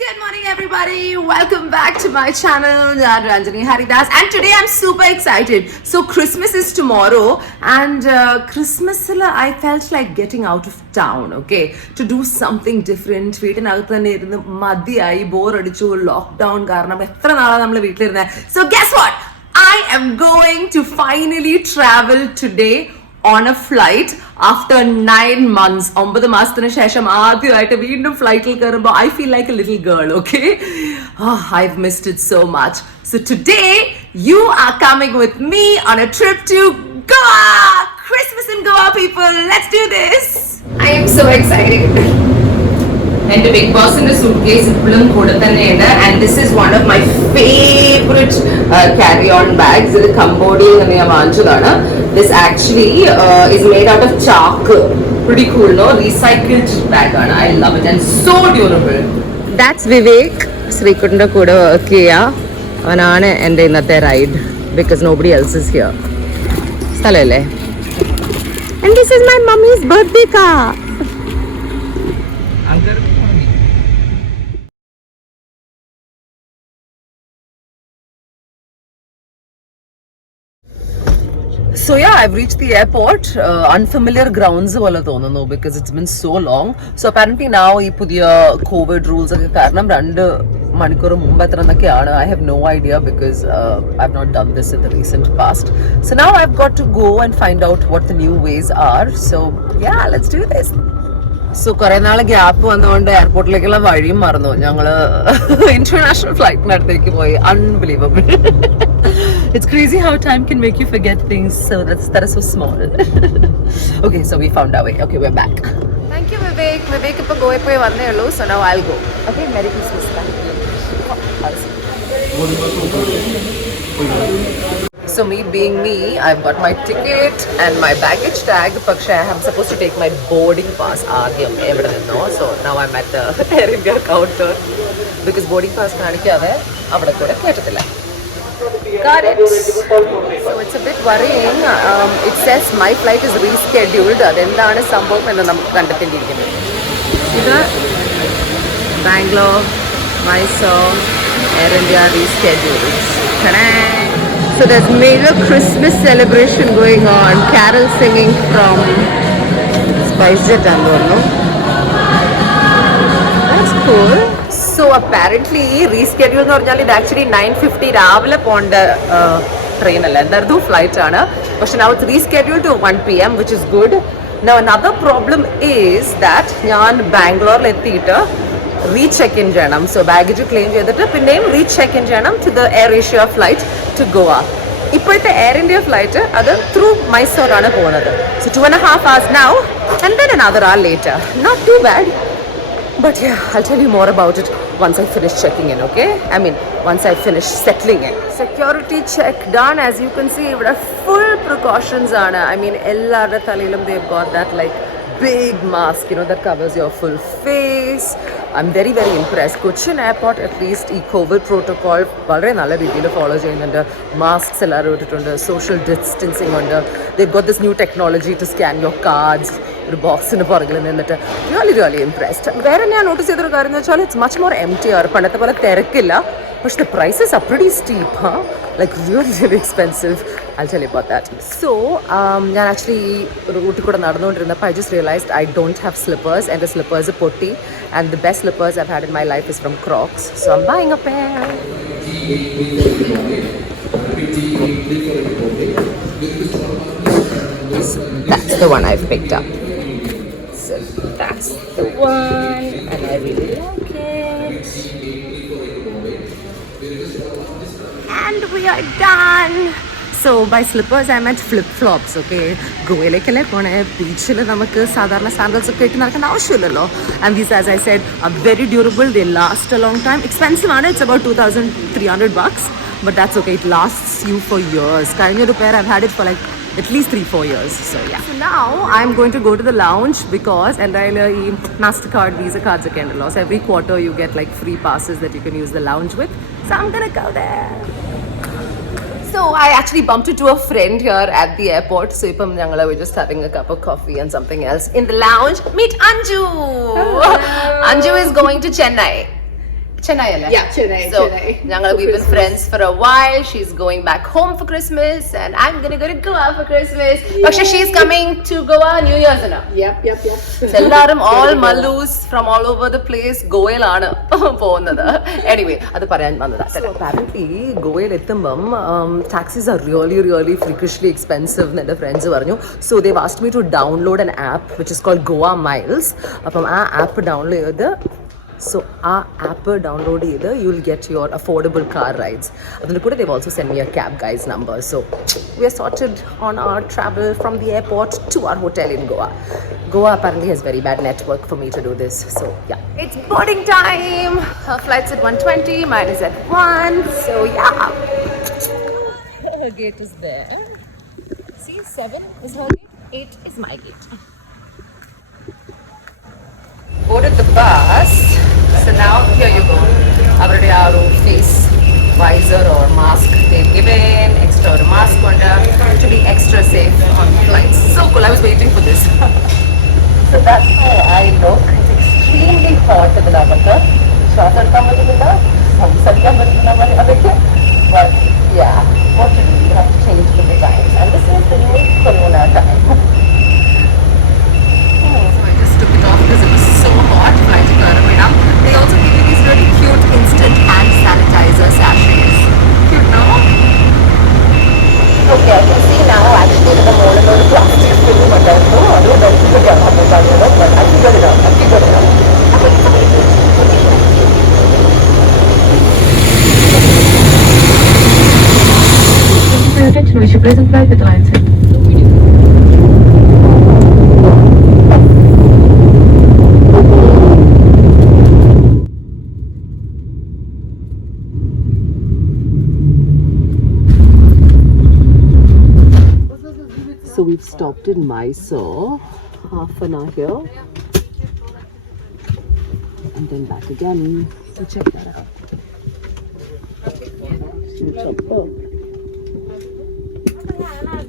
Good morning, everybody. Welcome back to my channel. I'm Ranjani Haridas, and today I'm super excited. So Christmas is tomorrow, and Christmas I felt like getting out of town. Okay, to do something different. വീട്ടിനകത്ത് തന്നെ ഇരുന്ന് മതിയായി ബോറടിച്ചു ലോക്ക്ഡൗൺ കാരണം എത്ര നാളാണ് നമ്മൾ വീട്ടിലിരുന്നത്. So guess what? I am going to finally travel today on a flight after 9 months. 9 മാസത്തിന് ശേഷം ആദ്യമായിട്ട് വീണ്ടും ഫ്ലൈറ്റിൽ കയറുമ്പോൾ I feel like a little girl, okay? Oh, I've missed it so much. So today you are coming with me on a trip to Goa. Christmas in Goa, people. Let's do this. I am so excited. എൻ്റെ big ബോസിന്റെ suitcase ഇപ്പോഴും കൂടെ തന്നെയുണ്ട് and this is one of my favourite carry on bags. ഇത് കംബോഡിയയിൽ നിന്ന് ഞാൻ വാങ്ങിച്ചതാണ്. This actually is made out of chaakku. Pretty cool, no? Recycled bag ആണ്. I love it and so durable. That's Vivek, ശ്രീകുട്ടിന്റെ കൂടെ വർക്ക് ചെയ്യാ. അവനാണ് എൻ്റെ ഇന്നത്തെ ride because nobody else is here. സ്ഥലമല്ലേ? And this is my mummy's birthday car. So yeah, I've reached the airport. Unfamiliar grounds പോലെ തോന്നുന്നു because it's been so long. So apparently now ഈ പുതിയ COVID rules ഒക്കെ കാരണം 2 മണിക്കൂർ മുമ്പ് എത്രന്നൊക്കെയാണ്. I have no idea because I've not done this in the recent past. So now I've got to go and find out what the new ways are. So yeah, let's do this. So കുറെ നാള് ഗ്യാപ്പ് വന്നുകൊണ്ട് എയർപോർട്ടിലേക്കുള്ള വഴിയും മറന്നു. ഞങ്ങള് ഇന്റർനാഷണൽ ഫ്ലൈറ്റിനടുത്തേക്ക് പോയി. Unbelievable. It's crazy how time can make you forget things. So that is so small. Okay, so we found our way. Okay, we're back. Thank you, Vivek. Vivek ipo goe poyi vanne ullu, so now I'll go. Okay, Merry Christmas. So me being me, I've got my ticket and my baggage tag. Paksha, I'm supposed to take my boarding pass. So now I'm at the Air India counter because boarding pass kanikkyave avada kuda kettathilla. Got it. So it's a bit worrying. It says my flight is rescheduled. Adendana sambhavam ennu namukku kandathindirikkunu. Ida Bangalore, Mysore, Air India rescheduled. Ta-da! So there's major Christmas celebration going on. Carol singing from SpiceJet and no? That's cool. So apparently reschedule എന്ന് പറഞ്ഞാൽ ഇത് ആക്ച്വലി 9:50 രാവിലെ പോകേണ്ട ട്രെയിൻ അല്ല, എന്തായിരുന്നു ഫ്ലൈറ്റ് ആണ്. പക്ഷെ now it's rescheduled to 1 PM which is good. Now another problem is that ഞാൻ ബാംഗ്ലൂരിൽ എത്തിയിട്ട് റീചെക്ക് ഇൻ ചെയ്യണം. സോ ബാഗേജ് ക്ലെയിം ചെയ്തിട്ട് പിന്നെയും റീചെക്ക് ഇൻ ചെയ്യണം to the Air Asia flight to Goa. ഇപ്പോഴത്തെ എയർ ഇന്ത്യ ഫ്ലൈറ്റ് അത് ത്രൂ മൈസൂർ ആണ് പോകുന്നത്. So 2.5 hours now and then another hour later. Not too bad. But yeah, I'll tell you more about it once I finish checking in, okay? I mean, once I finish settling in. Security check done. As you can see, ഇവിടെ full precautions ആണ്. I mean, എല്ലാവരുടെ തലയിലും they've got that like big mask, you know, that covers your full face. I'm very, very impressed. Cochin Airport, at least, ഈ COVID protocol വളരെ നല്ല രീതിയിൽ ഫോളോ ചെയ്യുന്നുണ്ട്. മാസ്ക്സ് എല്ലാവരും ഇട്ടിട്ടുണ്ട്. സോഷ്യൽ ഡിസ്റ്റൻസിങ് ഉണ്ട്. They've got this new technology to scan your cards. ഒരു ബോക്സിന് പുറകിൽ നിന്നിട്ട് റിയലി റിയലി ഇംപ്രസ്ഡ്. വേറെ ഞാൻ നോട്ടീസ് ചെയ്തൊരു കാര്യം എന്ന് വെച്ചാൽ ഇറ്റ്സ് മച്ച് മോർ എംപ്റ്റി. പണ്ടത്തെ പോലെ തിരക്കില്ല. പക്ഷെ the prices are pretty steep, huh? Like really, really expensive. I'll tell you about that. So, ഞാൻ ആക്ച്വലി ഈ റൂട്ടിൽ കൂടെ നടന്നുകൊണ്ടിരുന്നപ്പോൾ I just realized I don't have slippers. എൻ്റെ slippers പൊട്ടി. And the best slippers I've had in my life is from Crocs. So I'm buying a pair. So that's the one I've picked up. So that's the one, and I really like it. And we are done. So by slippers I meant flip-flops, okay? ഗോവയിലേക്കല്ലേ പോണേ, ബീച്ചിൽ നമുക്ക് സാധാരണ സാൻഡൽസ് ഒക്കെ ഇട്ട് നടക്കേണ്ട ആവശ്യമില്ലല്ലോ. And these, as I said, are very durable. They last a long time. Expensive ആണ്. It's about $2,300, but that's okay. It lasts you for years. കഴിഞ്ഞൊരു pair I've had it for like at least 3-4 years. So yeah. So now I'm going to go to the lounge because and MasterCard, Visa cards ഒക്കെ ഉണ്ടല്ലോ. So every quarter you get like free passes that you can use the lounge with. So I'm gonna go there. So I actually bumped into a friend here at the airport. So ipam ഞങ്ങൾ were just having a cup of coffee and something else in the lounge. Meet Anju. Hello. Anju is going to Chennai. Chennai alle? Yeah, Chennai. So, Chennai. we've been friends for a while. She's going back home for Christmas and I'm gonna go to Goa for Christmas. But she's coming to Goa New Year's. Yep. So, എല്ലാരും all Mallus from all over the place ഗോവയിലാണ് പോകുന്നത്. Anyway, അത് പറയാൻ വന്നതാ. So, apparently, ഗോവയിൽ എത്തുമ്പം taxis are really freakishly expensive എന്ന് എൻ്റെ ഫ്രണ്ട്സ് പറഞ്ഞു. So, they've asked me to download an app which is called Goa Miles. അപ്പം ആ ആപ്പ് ഡൗൺലോഡ് ചെയ്ത് ആ ആപ്പ് ഡൗൺലോഡ് ചെയ്ത് you will get your affordable car rides. അതിൽ കൂടെ they've also sent me a cab guy's number. So we are sorted on our travel from the airport to our hotel in Goa. Goa apparently has very bad network for me to do this. So yeah, it's boarding time. Her flight's at 1:20, mine is at 1. So yeah, her gate is there. See, 7 is her gate, 8 is my gate. Boarded the bus. So now here you go. Avരുടെ ആ ഒരു face visor or mask they've given, extra mask to be extra safe on flights. So cool. I was waiting for this. So that's how I look. It's extremely hot in the Navata. Short but yeah, what to do? You have to change with the times. And this is the new Corona time. So I just took it off because it was so hot flying to Karamina. They also give you these really cute instant hand sanitizer sachets. Cute, no? Okay, I can see now actually the more and more plastic film and I don't know if you can but I figured it out. For your attention, we should please flight with Lions. So we've stopped in Mysore, half an hour here, and then back again to check that out.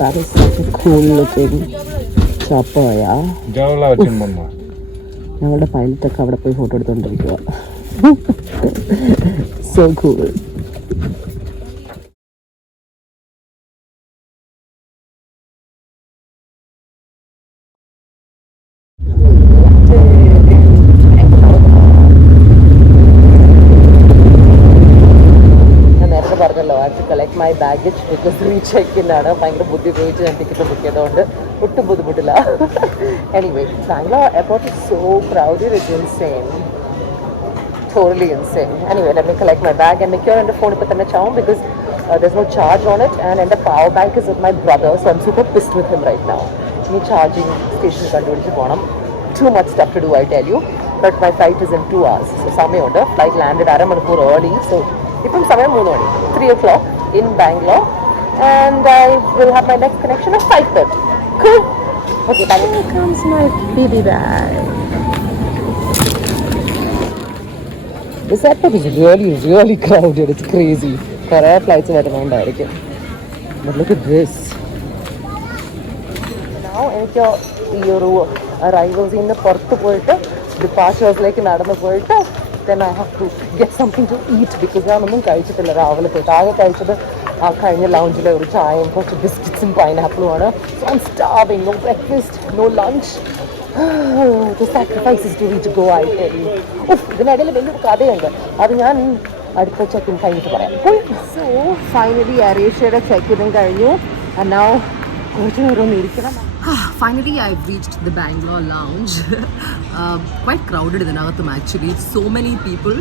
That is such a cool looking chopper, yeah. ഞങ്ങളുടെ പൈലറ്റൊക്കെ അവിടെ പോയി ഫോട്ടോ എടുത്തോണ്ടിരിക്കുക. So cool. പറഞ്ഞല്ലോ I had to collect my baggage because recheck-in ആണ്. ഭയങ്കര ബുദ്ധി ഉപയോഗിച്ച് ഞാൻ ടിക്കറ്റ് ബുക്ക് ചെയ്തതുകൊണ്ട് ഒട്ടും ബുദ്ധിമുട്ടില്ല. Anyway, Bangalore airport is so crowded, it's insane. Totally insane. Anyway, let me collect my bag and make sure എൻ്റെ ഫോൺ ഇപ്പോൾ തന്നെ ചാവും because there's no charge on it and എൻ്റെ power bank is with my brother, so I'm super pissed with him right now. ഇനി charging station കണ്ടുപിടിച്ച് പോകണം. Too much stuff to do, I tell you. But my flight is in 2 hours. So സമയമുണ്ട്. Flight landed അരമണിക്കൂർ early. So ഇപ്പം സമയം 3 മണി, 3 o'clock in Bangalore, and I will have my next connection at 5:30. Cool. Okay, bye. Here comes my baby bag. This airport is really crowded. It's crazy. കുറേ ഫ്ലൈറ്റ്സ് വരുന്നുണ്ടായിരിക്കും. But look at this. Now എനിക്ക് ഈ ഒരു അറൈവൽസിൽ നിന്ന് പുറത്ത് പോയിട്ട് ഡിപ്പാർച്ചേഴ്സിലേക്ക് നടന്നു പോയിട്ട് then I have to get something to eat because ഞാനൊന്നും കഴിച്ചിട്ടില്ല രാവിലെ തൊട്ട്. ആകെ കഴിച്ചത് ആ കഴിഞ്ഞ ലൗഞ്ചിലെ ഒരു ചായയും കുറച്ച് ബിസ്ക്കറ്റ്സും പൈനാപ്പിളും ആണ്. So I'm starving. No breakfast, no lunch. The sacrifices to reach Goa, I tell you. ഇതിനിടയിൽ വലിയൊരു കഥയുണ്ട്, അത് ഞാൻ അടുത്ത ചെക്കിൻ കഴിഞ്ഞിട്ട് പറയാം. So finally എയർഏഷ്യയുടെ ചെക്കിനും കഴിഞ്ഞു and now കുറച്ച് നേരം ഒന്ന് ഇരിക്കണം. Finally, I've reached the Bangalore lounge. Quite crowded ഇതിനകത്തും actually. So many people.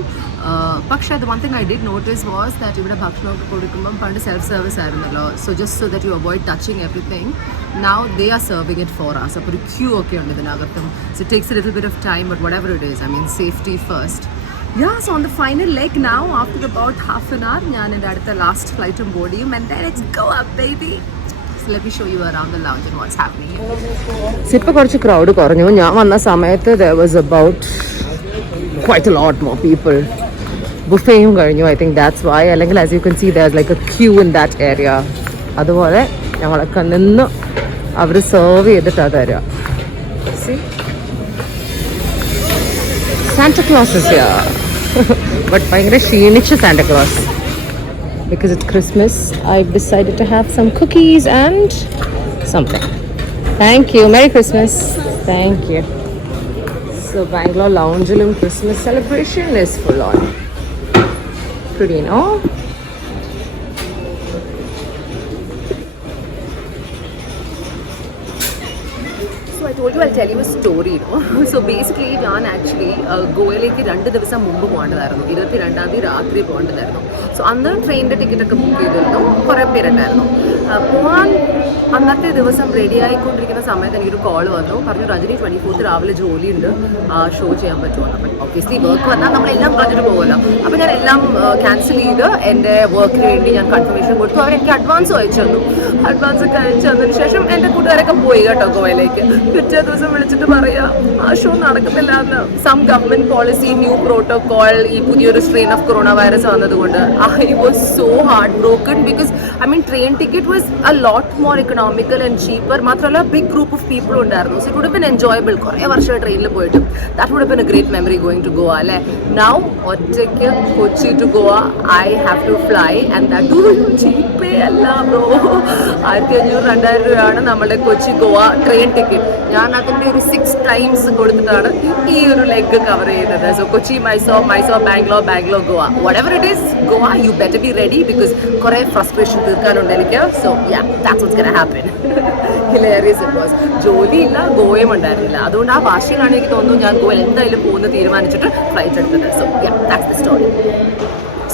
പക്ഷേ the one thing I did notice was that ഇവിടെ ഭക്ഷണമൊക്കെ കൊടുക്കുമ്പം പണ്ട് സെൽഫ് സർവീസ് ആയിരുന്നല്ലോ. So just so that you avoid touching everything, now they are serving it for us. അപ്പോൾ ഒരു ക്യൂ ഒക്കെ ഉണ്ട് ഇതിനകത്തും. So it takes a little bit of time, but whatever it is, I mean safety first. Yeah, so on the final leg now, after about half an hour, ഞാൻ എൻ്റെ അടുത്ത ലാസ്റ്റ് ഫ്ലൈറ്റും ബോർഡ് ചെയ്യും and then it's go up baby. Let me show you around the lounge and what's happening here. ഇപ്പോൾ കുറച്ച് ക്രൗഡ് കുറഞ്ഞു. ഞാൻ വന്ന സമയത്ത് there was about quite a lot more people. ബുഫേയും കഴിഞ്ഞു. I think that's why. അല്ലെങ്കിൽ as you can see there's like a queue in that area. അതുപോലെ ഞങ്ങളൊക്കെ നിന്ന് അവർ സെർവ് ചെയ്തിട്ടാണ് തരിക. See? Santa Claus is here. But ഭയങ്കര ക്ഷീണിച്ച Santa Claus. Because it's Christmas, I've decided to have some cookies and something. Thank you. Merry Christmas. Thank you. So Bangalore Loungeilum Christmas celebration is full on. Pretty, no? So I told you I'll tell you a story, no? So basically ഞാൻ ആക്ച്വലി ഗോവയിലേക്ക് 2 ദിവസം മുമ്പ് പോകേണ്ടതായിരുന്നു. 22-ാം തീയതി രാത്രി പോകേണ്ടതായിരുന്നു. സോ അന്ന് ട്രെയിനിൻ്റെ ടിക്കറ്റ് ഒക്കെ ബുക്ക് ചെയ്തിരുന്നു. കുറേ പേരുണ്ടായിരുന്നു. പോകാൻ അന്നത്തെ ദിവസം റെഡി ആയിക്കൊണ്ടിരിക്കുന്ന സമയത്ത് എനിക്കൊരു കോൾ വന്നു. പറഞ്ഞു രജനി 24th രാവിലെ ജോലിയുണ്ട്, ഷോ ചെയ്യാൻ പറ്റുമോ? അപ്പം ഒബ്വിയസ്ലി വർക്ക് വന്നാൽ നമ്മളെല്ലാം പറഞ്ഞിട്ട് പോകുമല്ലോ. അപ്പോൾ ഞാൻ എല്ലാം ക്യാൻസൽ ചെയ്ത് എൻ്റെ വർക്കിന് വേണ്ടി ഞാൻ കൺഫർമേഷൻ കൊടുത്തു. അവരെനിക്ക് അഡ്വാൻസ് അയച്ചു തന്നു. അഡ്വാൻസ് ഒക്കെ അയച്ചു തന്നതിന് ശേഷം എൻ്റെ കൂട്ടുകാരൊക്കെ പോയി കേട്ടോ ഗോവയിലേക്ക്. പിറ്റേ ദിവസം വിളിച്ചിട്ട് പറയാ ആ ഷോ നടക്കുന്നില്ല എന്ന്. Some government policy, new protocol, ഈ പുതിയൊരു സ്ട്രെയിൻ ഓഫ് കൊറോണ വൈറസ് വന്നതുകൊണ്ട് I was so heartbroken. Because I mean train ticket was a lot more economical and cheaper. മാത്രമല്ല ബിഗ് ഗ്രൂപ്പ് ഓഫ് പീപ്പിൾ ഉണ്ടായിരുന്നു. So it would have been enjoyable. കുറേ വർഷമായി ട്രെയിനിൽ പോയിട്ട്. That would have been a great memory going to Goa അല്ലേ. Now ഒറ്റയ്ക്ക് Kochi to Goa I have to fly and that ചീപ്പേ അല്ല ബ്രോ. 1500-2000 രൂപയാണ് നമ്മുടെ കൊച്ചി ഗോവ ട്രെയിൻ ടിക്കറ്റ്. ഞാൻ അതിൻ്റെ ഒരു 6 times കൊടുത്തിട്ടാണ് ഈ ഒരു ലെഗ് കവർ ചെയ്യുന്നത്. സോ കൊച്ചി മൈസൂർ, മൈസൂർ ബാംഗ്ലൂർ, ബാംഗ്ലൂർ Goa, whatever it is, Goa you better be ready because കുറേ ഫ്രസ്ട്രേഷൻ തീർക്കാനുണ്ട് എനിക്ക്. So yeah, that's what's gonna happen. Hilarious it was. ജോലിയില്ല, ഗോവയും ഉണ്ടായിരുന്നില്ല. അതുകൊണ്ട് ആ ഭാഷയിലാണ് എനിക്ക് തോന്നുന്നു ഞാൻ ഗോവയിൽ എന്തായാലും പോകുന്ന തീരുമാനിച്ചിട്ട് ഫ്ലൈറ്റ് എടുത്തത്. So yeah, that's the story.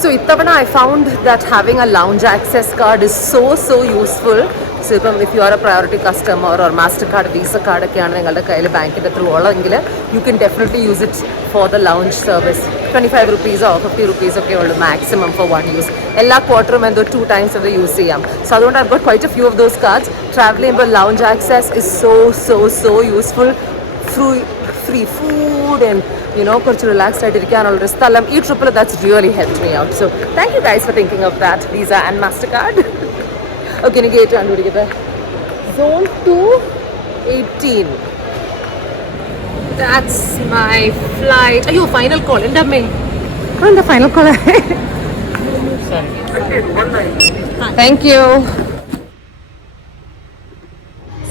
So ഇത്തവണ I found that having a lounge access card is so useful. So if you are a priority customer or MasterCard, Visa card ഒക്കെയാണ് നിങ്ങളുടെ കയ്യിൽ ബാങ്കിൻ്റെ ത്രൂ ഉള്ളതെങ്കിൽ you can definitely use it for the lounge service. 25 rupees or 50 rupees ഒക്കെ ഉള്ളൂ maximum for one use. എല്ലാ ക്വാർട്ടറും എന്തോ 2 times അത് യൂസ് ചെയ്യാം. So അതുകൊണ്ട് I've got quite a few of those cards. Travel ചെയ്യുമ്പോൾ lounge access is so useful. Free food and കുറച്ച് റിലാക്സ്ഡ് ആയിട്ടിരിക്കാനുള്ളൊരു സ്ഥലം ഈ ട്രിപ്പിൽ. That's really help me out. So thank you guys for thinking of that. Visa and Mastercard. Okay, എനിക്ക് gate കണ്ടുപിടിക്കട്ടെ. Zone 218. That's my flight. അയ്യോ, final call. എൻ്റെ അമ്മേ, എന്താ final call? Thank you.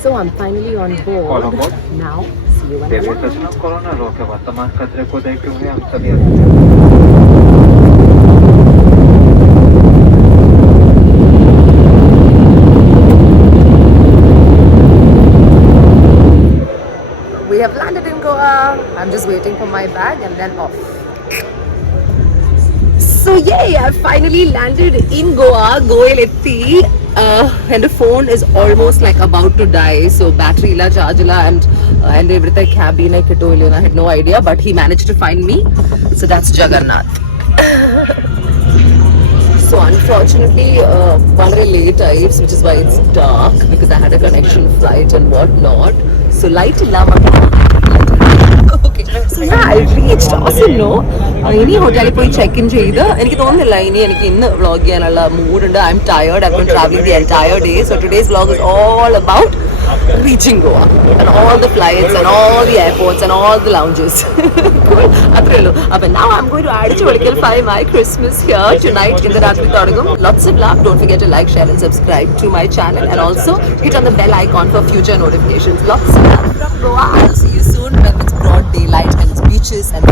So I'm finally on board now. See you when I land. Corona रो के वर्तमान खतरे को देखते हुए हम सभी We have landed in Goa. I'm just waiting for my bag and then off. So yay, I finally landed in Goa. Goiletti. And the phone is almost like about to die. So battery illa, charge illa, and everything cabin I had no idea, but he managed to find me. So that's Jagannath. So unfortunately, very late hours, which is why it's dark because I had a connection flight and whatnot. So light illa. Okay. So yeah, I reached also no. ഇനി ഹോട്ടലിൽ പോയി check in ചെയ്ത് എനിക്ക് തോന്നുന്നില്ല ഇനി എനിക്ക് ഇന്ന് vlog ചെയ്യാനുള്ള മൂഡുണ്ട്. I'm tired. I been travelling the entire day. So today's vlog is all about reaching Goa and all the flights and all the airports and all the lounges. Cool. അത്രേ ഉള്ളൂ. അപ്പം now I'm going to അടിച്ചു പൊളിക്കൽ fly my Christmas here tonight. ഇന്ന് രാത്രി തുടങ്ങും. Lots of love. Don't forget to like, share and subscribe to my channel and also hit on the bell icon for future notifications. Lots of love from Goa. I'll see you soon when it's broad daylight and it's beaches and